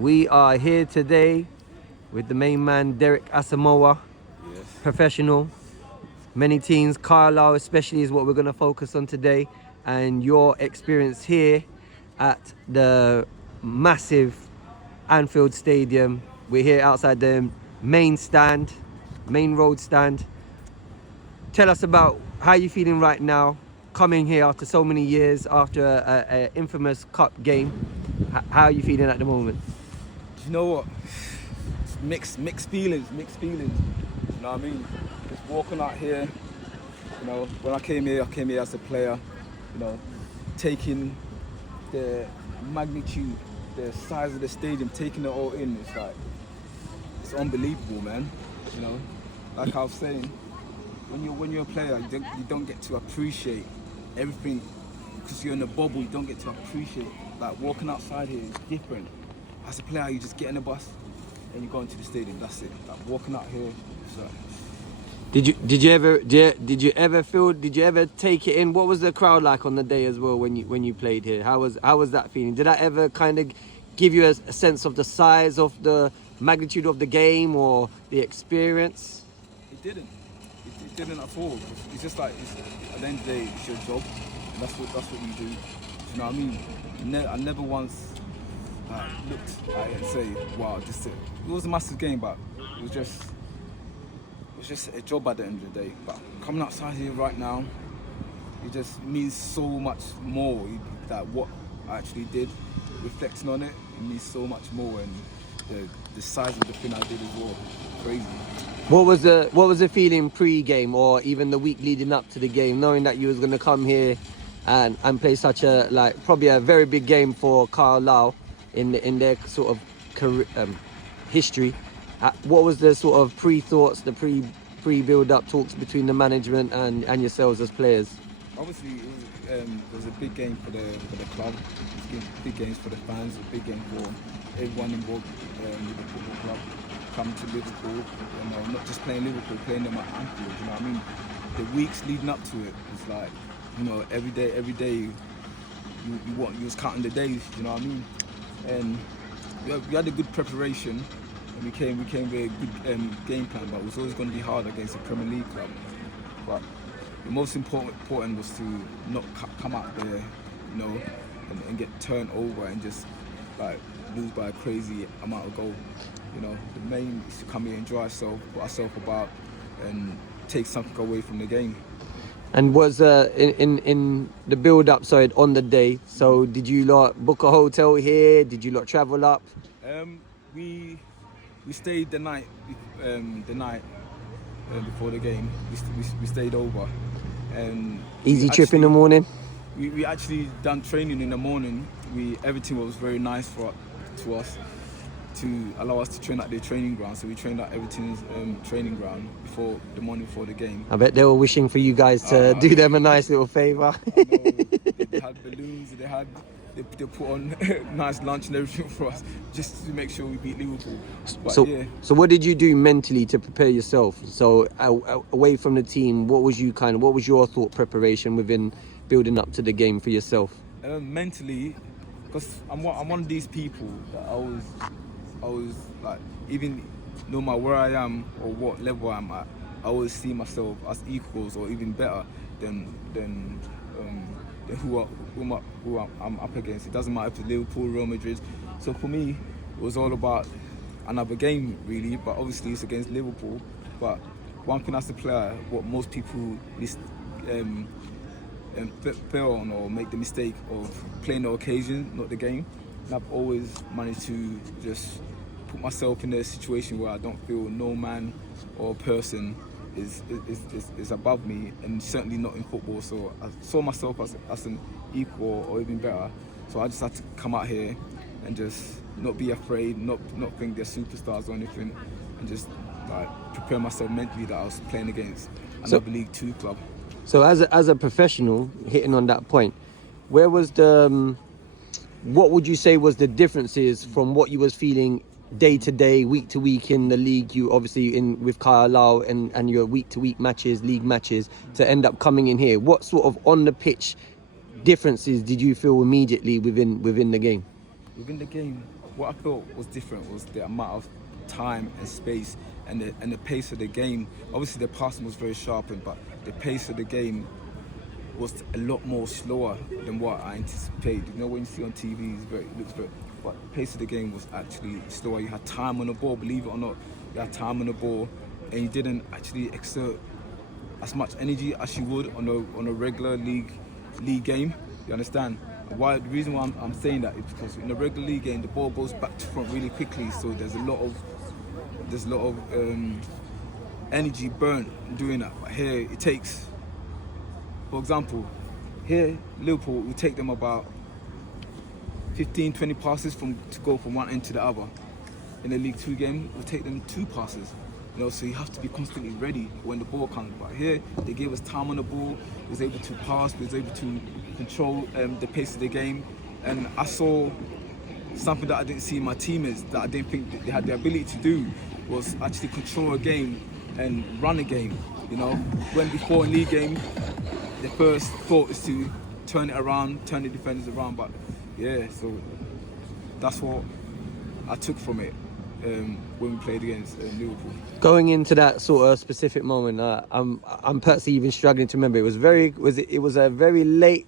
We are here today with the main man, Derek Asamoah, Yes. professional. Many teams, Carlisle especially is what we're going to focus on today, and your experience here at the massive Anfield Stadium. We're here outside the main road stand. Tell us about how you're feeling right now, coming here after so many years, after a infamous cup game. How are you feeling at the moment? You know what? It's mixed feelings. You know what I mean? Just walking out here. You know, when I came here as a player. You know, taking the magnitude, the size of the stadium, taking it all in. It's unbelievable, man. You know, like I was saying, when you're a player, you don't get to appreciate everything because you're in a bubble. You don't get to appreciate. Like walking outside here is different. As a player, you just get in a bus and you go into the stadium. That's it. Like walking out here. So. Did you ever take it in? What was the crowd like on the day as well when you played here? How was that feeling? Did that ever kind of give you a sense of the size of the magnitude of the game or the experience? It didn't. It didn't at all. It's just like at the end of the day, it's your job. And that's what you do. You know what I mean? I never once looked at it and say, "Wow, this it." It was a massive game, but it was just a job at the end of the day. But coming outside here right now, it just means so much more. That what I actually did, reflecting on it, it means so much more. And the size of the thing I did as well, crazy. What was the feeling pre-game or even the week leading up to the game, knowing that you was going to come here and play such a probably a very big game for Carlisle in their sort of career, history? What was the sort of pre-thoughts, the pre-build-up talks between the management and yourselves as players? Obviously, it was a big game for the club. It was big games for the fans. A big game for everyone involved with the football club. Come to Liverpool, you know, not just playing Liverpool, playing them at Anfield. You know what I mean? The weeks leading up to it was like, you know, every day you was counting the days. You know what I mean? And we had a good preparation. And we came with a good game plan, but it was always going to be hard against a Premier League club. But the most important was to not come out there, you know, and get turned over and just like lose by a crazy amount of goal. You know, the main is to come here, enjoy ourselves, put ourselves about, and take something away from the game. And was in the build-up, on the day, so did you book a hotel here? Did you travel up? We stayed the night before the game. We stayed over. And easy trip in the morning? We actually done training in the morning. Everything was very nice to us to allow us to train at their training ground. So we trained at Everton's training ground the morning before the game. I bet they were wishing for you guys to do them a nice little favour. They had balloons, they put on nice lunch and everything for us just to make sure we beat Liverpool. But, so what did you do mentally to prepare yourself? So away from the team, what was your thought preparation within building up to the game for yourself? Mentally, because I'm one of these people that I was like, even no matter where I am or what level I'm at, I always see myself as equals or even better than who I'm up against. It doesn't matter if it's Liverpool, Real Madrid. So for me, it was all about another game really, but obviously it's against Liverpool. But one thing as a player, what most people fail on or make the mistake of playing the occasion, not the game. And I've always managed to just put myself in a situation where I don't feel no man or person is above me, and certainly not in football. So I saw myself as an equal or even better. So I just had to come out here and just not be afraid, not think they're superstars or anything, and just prepare myself mentally that I was playing against another League 2 club. So as a professional, hitting on that point, where was what would you say was the differences from what you was feeling day to day, week to week in the league? You obviously with Carlisle and your week to week matches, league matches, to end up coming in here. What sort of on the pitch differences did you feel immediately within the game? Within the game, what I felt was different was the amount of time and space and the pace of the game. Obviously, the passing was very sharpened, but the pace of the game was a lot more slower than what I anticipated. You know, when you see on TV, it looks very, but the pace of the game was actually slower. You had time on the ball, believe it or not. You had time on the ball, and you didn't actually exert as much energy as you would on a regular league game. You understand? Why? The reason why I'm saying that is because in a regular league game, the ball goes back to front really quickly, so there's a lot of energy burnt doing that. But here it takes, for example, here Liverpool will take them about 15-20 passes to go from one end to the other. In a League 2 game, it will take them 2 passes. You know, so you have to be constantly ready when the ball comes. But here, they gave us time on the ball. We was able to pass. We was able to control the pace of the game. And I saw something that I didn't see in my teammates, that I didn't think that they had the ability to do, was actually control a game and run a game. You know, when before in league game, the first thought is to turn it around, turn the defenders around. But yeah, so that's what I took from it when we played against Liverpool. Going into that sort of specific moment, I'm personally even struggling to remember. It was a very late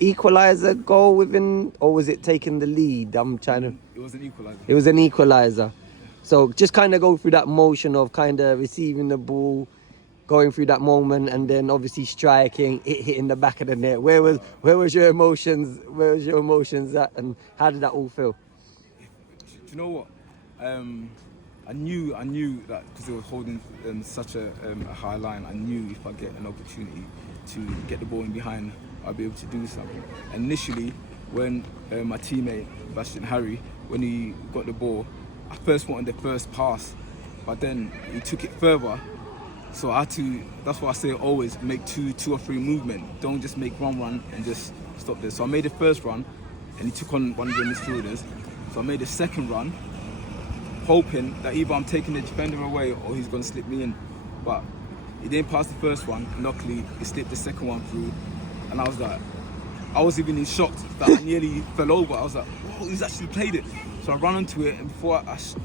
equaliser goal within, or was it taking the lead? I'm trying to. It was an equaliser. It was an equaliser. So just kind of go through that motion of kind of receiving the ball, going through that moment, and then obviously striking, it hitting the back of the net. Where was your emotions? Where was your emotions at, and how did that all feel? Do you know what? I knew that because they were holding such a high line. I knew if I get an opportunity to get the ball in behind, I'll be able to do something. Initially, when my teammate Bastian Harry, when he got the ball, I first wanted the first pass, but then he took it further. So I had to. That's why I say always make two or three movement. Don't just make one run and just stop there. So I made the first run, and he took on one of the midfielders. So I made the second run, hoping that either I'm taking the defender away or he's going to slip me in. But he didn't pass the first one. Luckily, he slipped the second one through. And I was even in shock that I nearly fell over. I was like, whoa, he's actually played it. So I ran into it, and as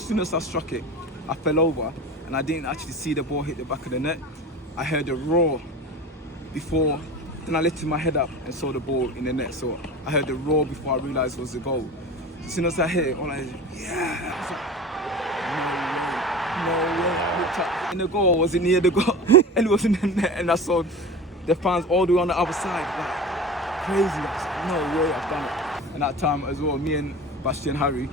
soon as I struck it, I fell over. And I didn't actually see the ball hit the back of the net. I heard a roar before, then I lifted my head up and saw the ball in the net. So I heard the roar before I realised it was a goal. As soon as I hit it, all I was, yeah! I was like, no way. I looked up, and the goal wasn't near the goal, and it was in the net, and I saw the fans all the way on the other side, like, crazy. I was like, no way, I've done it. And that time as well, me and Bastian Harry,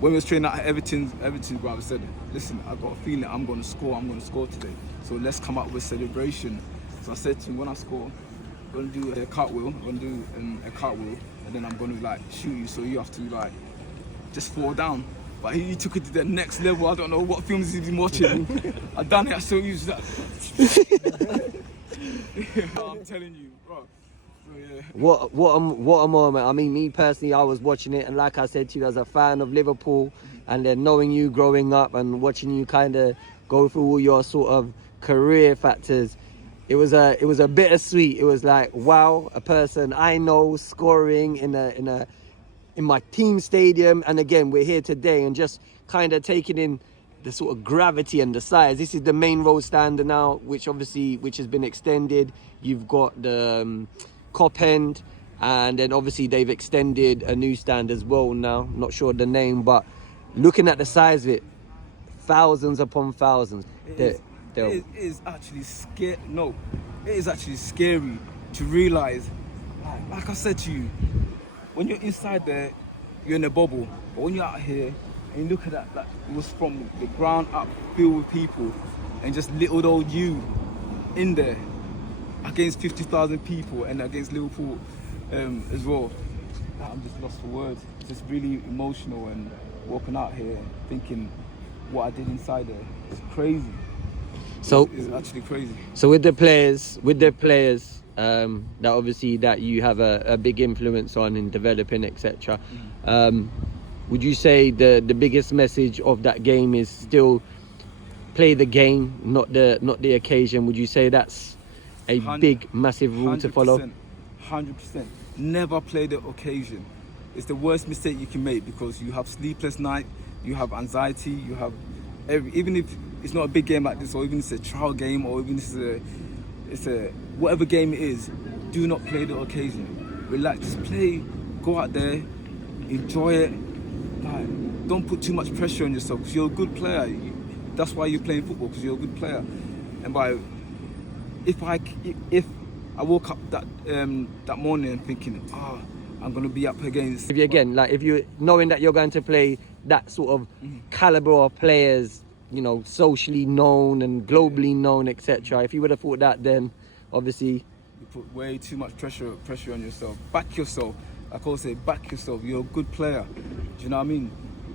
when we was training at Everton's ground, we said, listen, I've got a feeling I'm going to score today. So let's come up with a celebration. So I said to him, when I score, I'm going to do a cartwheel, and then I'm going to like shoot you, so you have to like just fall down. But he took it to the next level. I don't know what films he's been watching. I done it, I still use that. I'm telling you, bro. So, yeah. What a moment. I mean, me personally, I was watching it, and like I said to you, as a fan of Liverpool, and then knowing you growing up and watching you kind of go through all your sort of career factors, it was a bittersweet. It was like, wow, a person I know scoring in my team stadium, and again we're here today and just kind of taking in the sort of gravity and the size. This is the main road stander now, which has been extended. You've got the cop end, and then obviously they've extended a new stand as well now. Not sure the name, but looking at the size of it, thousands upon thousands. It is actually scary. No, it is actually scary to realise. Like I said to you, when you're inside there, you're in a bubble. But when you're out here and you look at that, like it was from the ground up, filled with people, and just little old you in there against 50,000 people and against Liverpool as well. I'm just lost for words. It's just really emotional, and walking out here thinking what I did inside there is crazy. So it's actually crazy. So with the players, that obviously that you have a big influence on in developing, etc. Would you say the biggest message of that game is still play the game, not the occasion? Would you say that's a big, massive rule to follow? 100%. Never play the occasion. it's the worst mistake you can make, because you have sleepless night, you have anxiety, you have even if it's not a big game like this, or even if it's a trial game, or even if it's a whatever game it is, do not play the occasion. Relax, just play, go out there, enjoy it. Like, don't put too much pressure on yourself, because you're a good player. That's why you're playing football, because you're a good player. And if I woke up that morning and thinking, I'm gonna be up against. If you're knowing that you're going to play that sort of caliber of players, you know, socially known and globally known, etc. If you would have thought that, then obviously you put way too much pressure on yourself. Back yourself. Like I always say, back yourself. You're a good player. Do you know what I mean?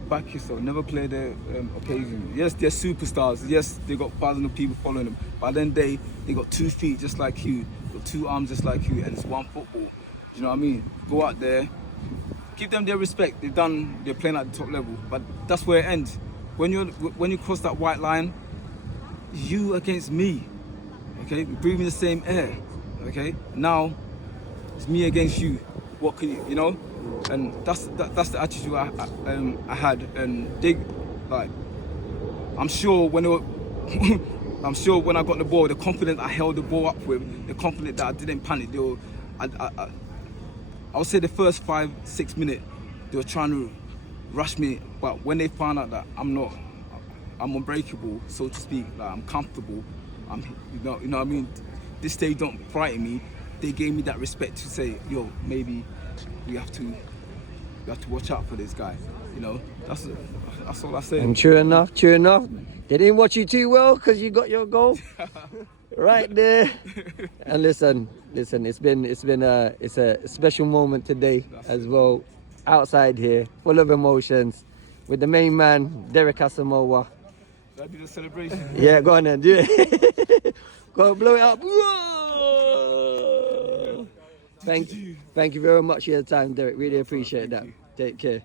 Back yourself. Never play the occasion. Yes, they're superstars. Yes, they got thousands of people following them. But then they got 2 feet just like you, got 2 arms just like you, and it's one football. Do you know what I mean? Go out there, give them their respect. They're playing at the top level. But that's where it ends. When you cross that white line, you against me. Okay, we're breathing the same air. Okay, now it's me against you. What can you know? And that's the attitude I had. And they, like, I'm sure when I got the ball, the confidence I held the ball up with, the confidence that I didn't panic. I would say the first 5-6 minutes they were trying to rush me, but when they found out that I'm unbreakable, so to speak, like I'm comfortable, you know what I mean. This stage don't frighten me. They gave me that respect to say, yo, maybe we have to watch out for this guy. You know, that's all I say. And true enough, they didn't watch you too well because you got your goal right there. And listen, it's a special moment today as well. Outside here, full of emotions, with the main man, Derek Asamoah. Should I do the celebration? Yeah, go on then, do it. Go on, blow it up. Whoa! Thank you very much for your time, Derek. Really appreciate that. Take care.